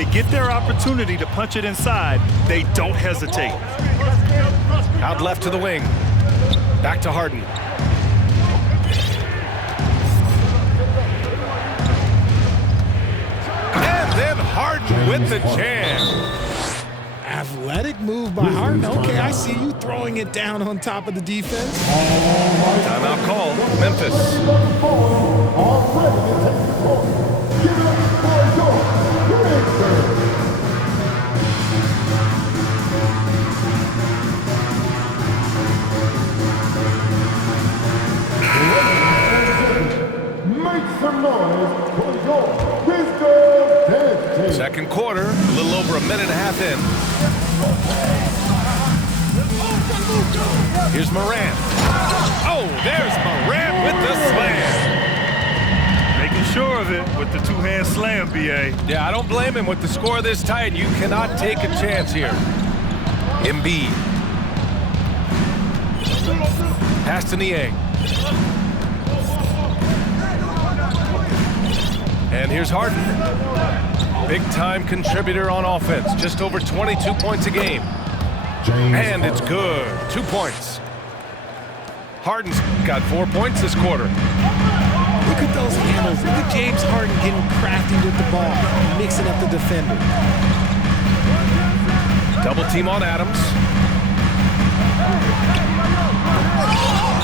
they get their opportunity to punch it inside, they don't hesitate. Out left to the wing. Back to Harden. And then Harden with the jam. Athletic move by Harden. Okay, I see you throwing it down on top of the defense. Timeout call, Memphis. Make some noise for your Pistons. Second quarter, a little over a minute and a half in. Here's Morant. Oh, there's Morant with the slam. Making sure of it with the two-hand slam, B.A. Yeah, I don't blame him with the score this tight. You cannot take a chance here. Embiid. Pass to Niang. And here's Harden. Big-time contributor on offense. Just over 22 points a game. And it's good. 2 points. Harden's got 4 points this quarter. Look at those handles. Look at James Harden getting crafty with the ball, mixing up the defender. Double team on Adams.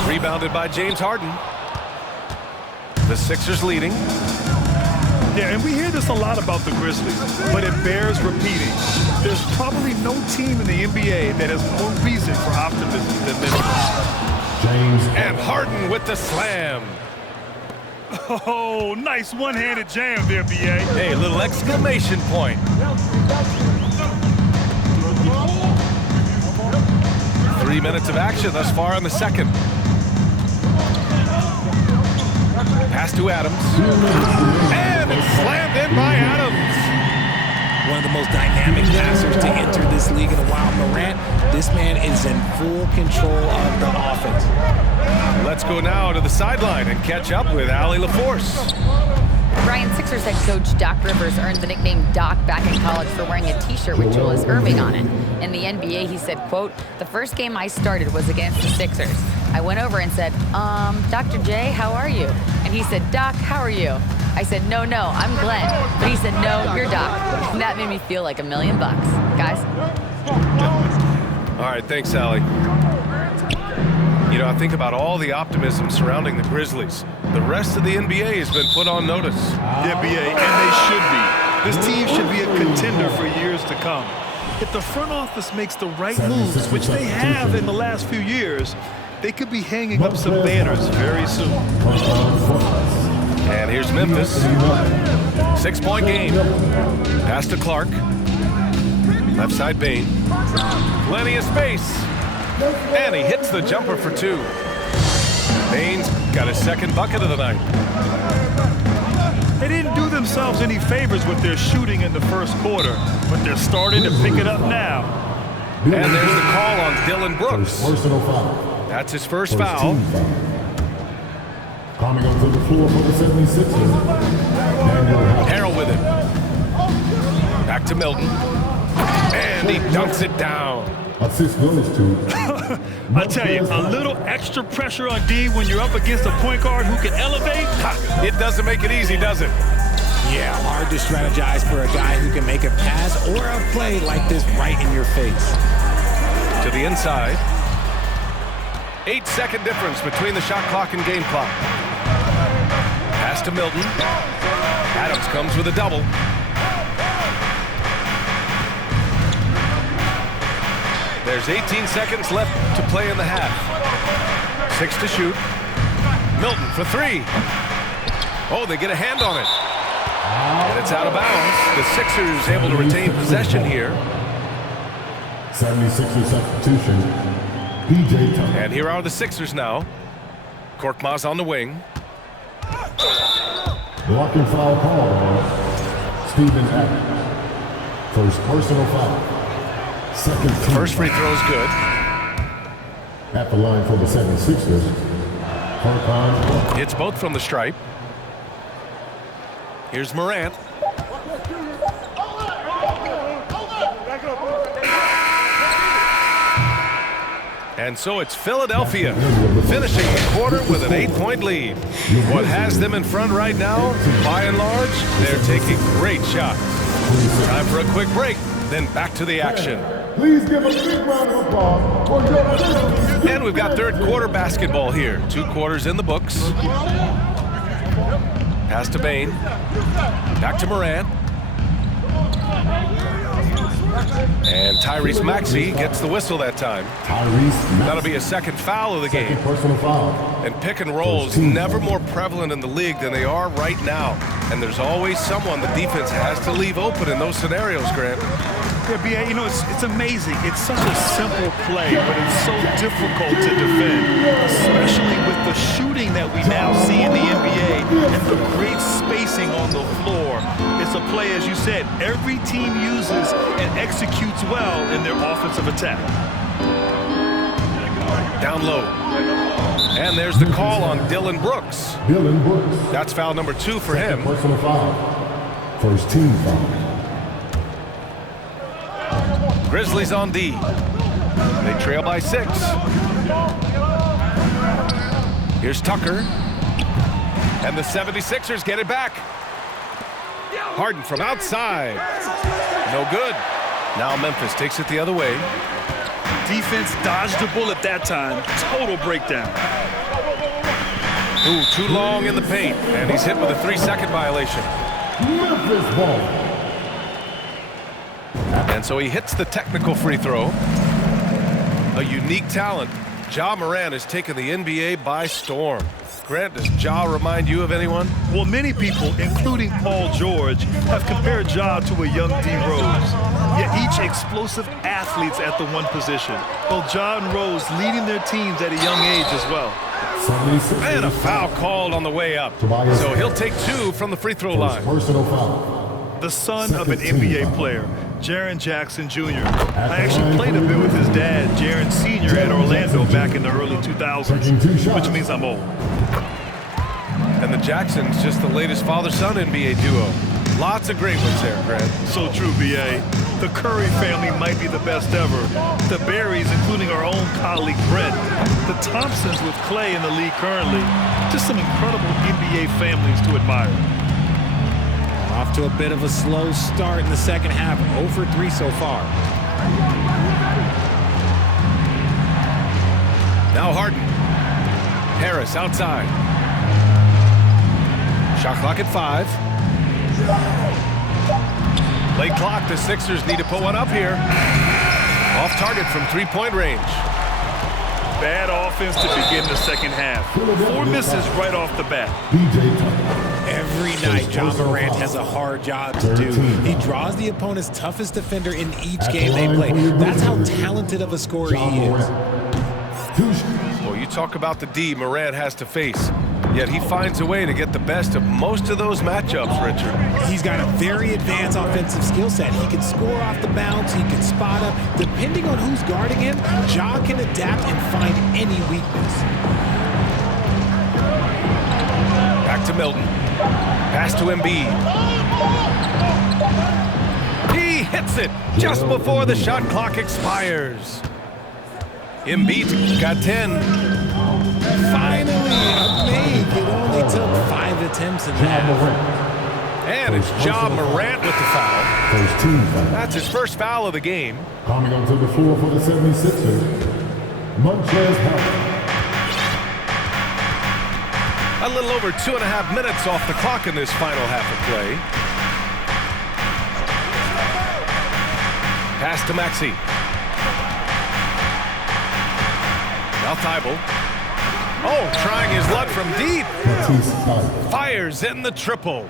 Rebounded by James Harden. The Sixers leading. Yeah, and we hear this a lot about the Grizzlies, but it bears repeating. There's probably no team in the NBA that has more reason for optimism than Memphis. And Harden with the slam. Oh, nice one-handed jam there, B.A. Hey, a little exclamation point. 3 minutes of action thus far in the second. Pass to Adams. And it's slammed in by Adams. One of the most dynamic passers to enter this league in a while. Morant, this man is in full control of the offense. Let's go now to the sideline and catch up with Allie LaForce. Brian, Sixers head coach Doc Rivers earned the nickname Doc back in college for wearing a t-shirt with Julius Erving on it. In the NBA, he said, quote, "The first game I started was against the Sixers. I went over and said, Dr. J, how are you?" And he said, "Doc, how are you?" I said, no, I'm Glenn." But he said, "No, you're Doc." And that made me feel like $1 million. Guys? All right, thanks, Allie. You know, I think about all the optimism surrounding the Grizzlies. The rest of the NBA has been put on notice. Yeah, B.A., and they should be. This team should be a contender for years to come. If the front office makes the right moves, which they have in the last few years, they could be hanging up some banners very soon. And here's Memphis. 6-point game. Pass to Clark. Left side Bane. Plenty of space. And he hits the jumper for 2. Bane's got his second bucket of the night. They didn't do themselves any favors with their shooting in the first quarter, but they're starting to pick it up now. And there's the call on Dylan Brooks. Personal foul. That's his first foul. Coming onto the floor for the 76ers. Harrell with it. Back to Milton. And he dunks it down. Assist goes to. I tell you, a little extra pressure on D when you're up against a point guard who can elevate. It doesn't make it easy, does it? Yeah, hard to strategize for a guy who can make a pass or a play like this right in your face. To the inside. 8-second difference between the shot clock and game clock. Pass to Milton. Adams comes with a double. There's 18 seconds left to play in the half. 6 to shoot. Milton for 3. Oh, they get a hand on it. And it's out of bounds. The Sixers able to retain possession here. 76er substitution. DJ Tucker. And here are the Sixers now. Korkmaz on the wing. Blocking foul call on Steven Adams. First personal foul. Second team First free throw is good. at the line for the 76ers. Korkmaz. Hits both from the stripe. Here's Morant. And so it's Philadelphia finishing the quarter with an 8-point lead. What has them in front right now, by and large, they're taking great shots. Time for a quick break, then back to the action. Please give a big round of applause for your... And we've got third quarter basketball here. 2 quarters in the books. Pass to Bane. Back to Morant. And Tyrese Maxey gets the whistle that time. That'll be a second foul of the game. Personal foul. And pick and rolls never more prevalent in the league than they are right now. And there's always someone the defense has to leave open in those scenarios, Grant. Yeah, B.A., you know, it's amazing. It's such a simple play, but it's so difficult to defend, especially with the shooting that we now see in the NBA and the great spacing on the floor. It's a play, as you said, every team uses and executes well in their offensive attack. Down low. And there's the call on Dylan Brooks. Dylan Brooks. That's foul number 2 for him. Personal foul. First team foul. Grizzlies on D. They trail by 6. Here's Tucker. And the 76ers get it back. Harden from outside. No good. Now Memphis takes it the other way. Defense dodged the bullet that time. Total breakdown. Ooh, too long in the paint. And he's hit with a 3-second violation. Memphis ball. And so he hits the technical free throw. A unique talent. Ja Morant has taken the NBA by storm. Grant, does Ja remind you of anyone? Well, many people, including Paul George, have compared Ja to a young D. Rose. Yet each explosive athletes at the one position. Both Ja and Rose leading their teams at a young age as well. And a foul called on the way up. So he'll take 2 from the free throw line. Personal foul. The son of an NBA player, Jaren Jackson Jr. I actually played a bit with his dad, Jaren Sr. at Orlando back in the early 2000s, which means I'm old. And the Jacksons, just the latest father-son NBA duo. Lots of great ones there, Grant. So true, B.A. The Curry family might be the best ever. The Berrys, including our own colleague Brent. The Thompsons with Clay in the league currently. Just some incredible NBA families to admire. Off to a bit of a slow start in the second half. 0 for 3 so far. Now Harden. Harris outside. Shot clock at 5. Late clock, the Sixers need to put one up here. Off target from 3-point range. Bad offense to begin the second half. 4 misses right off the bat. Every night, Ja Morant has a hard job to do. He draws the opponent's toughest defender in each game they play. That's how talented of a scorer he is. Well, you talk about the D Morant has to face. Yet he finds a way to get the best of most of those matchups, Richard. He's got a very advanced offensive skill set. He can score off the bounce. He can spot up. Depending on who's guarding him, Ja can adapt and find any weakness. Back to Milton. Pass to Embiid. He hits it just before the shot clock expires. Embiid got 10. Finally, a make. It only took 5 attempts in that. And it's Ja Morant with the foul. First team foul. That's his first foul of the game. Coming onto the floor for the 76ers, Montrezl Harrell. A little over 2.5 minutes off the clock in this final half of play. Pass to Maxey. Now Thibault. Oh, trying his luck from deep. Fires in the triple.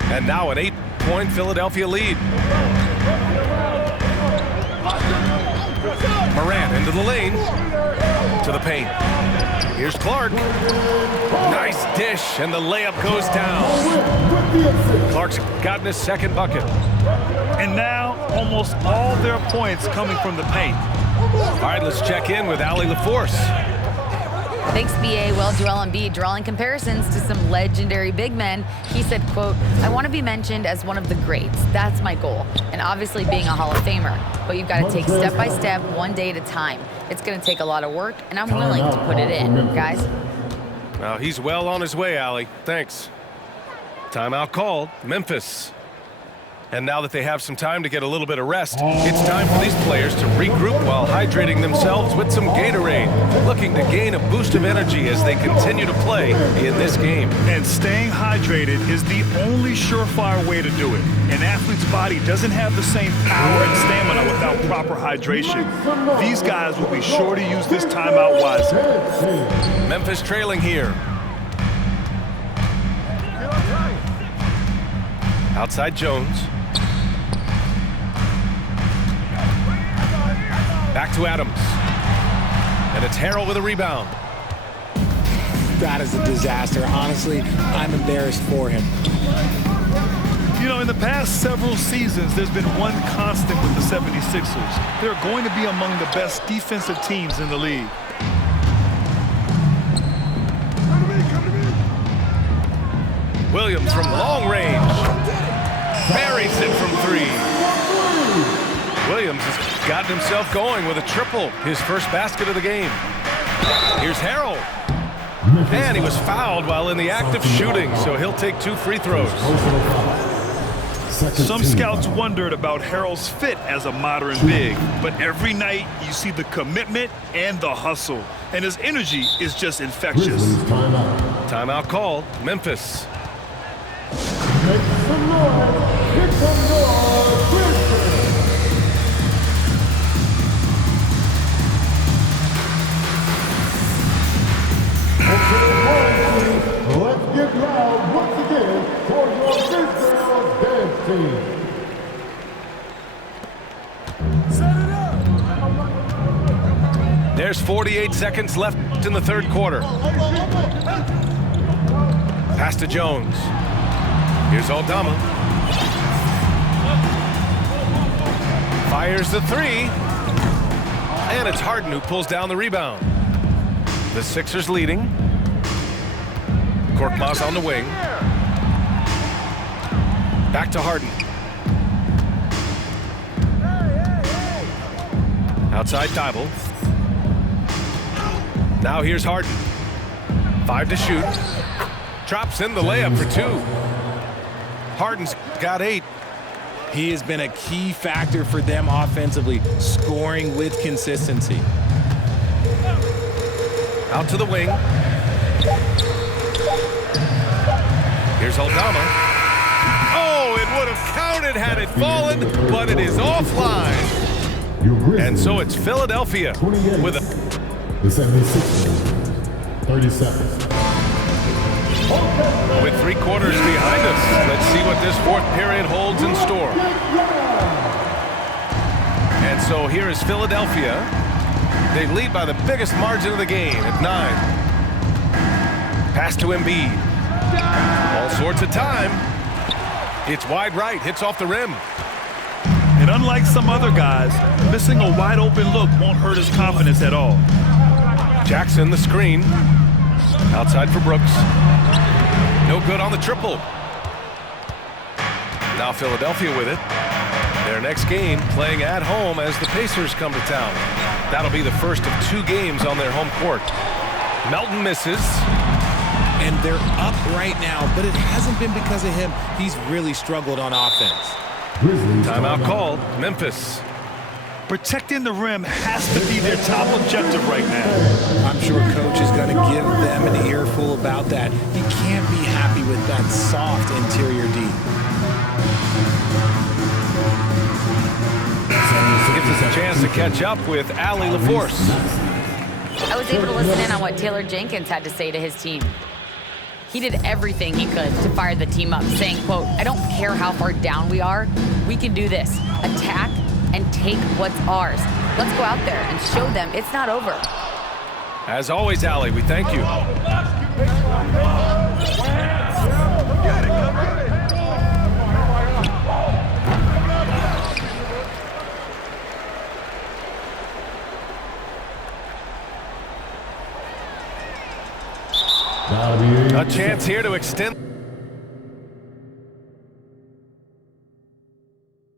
And now an 8-point Philadelphia lead. Morant into the lane. To the paint. Here's Clark. Nice dish, and the layup goes down. Clark's gotten his second bucket. And now, almost all their points coming from the paint. All right, let's check in with Allie LaForce. Thanks, BA. Well, Joel Embiid drawing comparisons to some legendary big men. He said, quote, I want to be mentioned as one of the greats. That's my goal. And obviously being a Hall of Famer. But you've got to take step by step, one day at a time. It's going to take a lot of work, and I'm willing to put it in, guys. Now he's well on his way, Allie. Thanks. Timeout called. Memphis. And now that they have some time to get a little bit of rest, it's time for these players to regroup while hydrating themselves with some Gatorade, looking to gain a boost of energy as they continue to play in this game. And staying hydrated is the only surefire way to do it. An athlete's body doesn't have the same power and stamina without proper hydration. These guys will be sure to use this timeout wisely. Memphis trailing here. Outside Jones. Back to Adams. And it's Harrell with a rebound. That is a disaster. Honestly, I'm embarrassed for him. You know, in the past several seasons, there's been one constant with the 76ers. They're going to be among the best defensive teams in the league. Williams from long range. Buries it from three. Williams has gotten himself going with a triple, his first basket of the game. Here's Harrell. And he was fouled while in the act of shooting, so he'll take 2 free throws. Some scouts wondered about Harrell's fit as a modern big, but every night you see the commitment and the hustle, and his energy is just infectious. Timeout called. Memphis. Make some noise. Make some noise. Let's get loud once again for your Fitzgerald dance team. Set it up. There's 48 seconds left in the third quarter. Pass to Jones. Here's Aldama. Fires the three. And it's Harden who pulls down the rebound. The Sixers leading. Korkmaz on the wing. Back to Harden. Outside Thibault. Now here's Harden. 5 to shoot. Drops in the layup for 2. Harden's got 8. He has been a key factor for them offensively, scoring with consistency. Out to the wing. Here's Aldama. Oh, it would have counted had it fallen, but it is offline. And so it's Philadelphia with a... The 76ers, 30 seconds. With 3 quarters behind us, let's see what this fourth period holds in store. And so here is Philadelphia. They lead by the biggest margin of the game at 9. Pass to Embiid. All sorts of time. It's wide right, hits off the rim. And unlike some other guys, missing a wide open look won't hurt his confidence at all. Jackson the screen. Outside for Brooks. No good on the triple. Now Philadelphia with it. Their next game playing at home as the Pacers come to town. That'll be the first of 2 games on their home court. Melton misses. And they're up right now, but it hasn't been because of him. He's really struggled on offense. Timeout called. Memphis. Protecting the rim has to be their top objective right now. I'm sure coach is going to give them an earful about that. He can't be happy with that soft interior D. Gives us a chance to catch up with Allie LaForce. I was able to listen in on what Taylor Jenkins had to say to his team. He did everything he could to fire the team up, saying, quote, I don't care how far down we are, we can do this. Attack and take what's ours. Let's go out there and show them it's not over. As always, Allie, we thank you. A chance here to extend.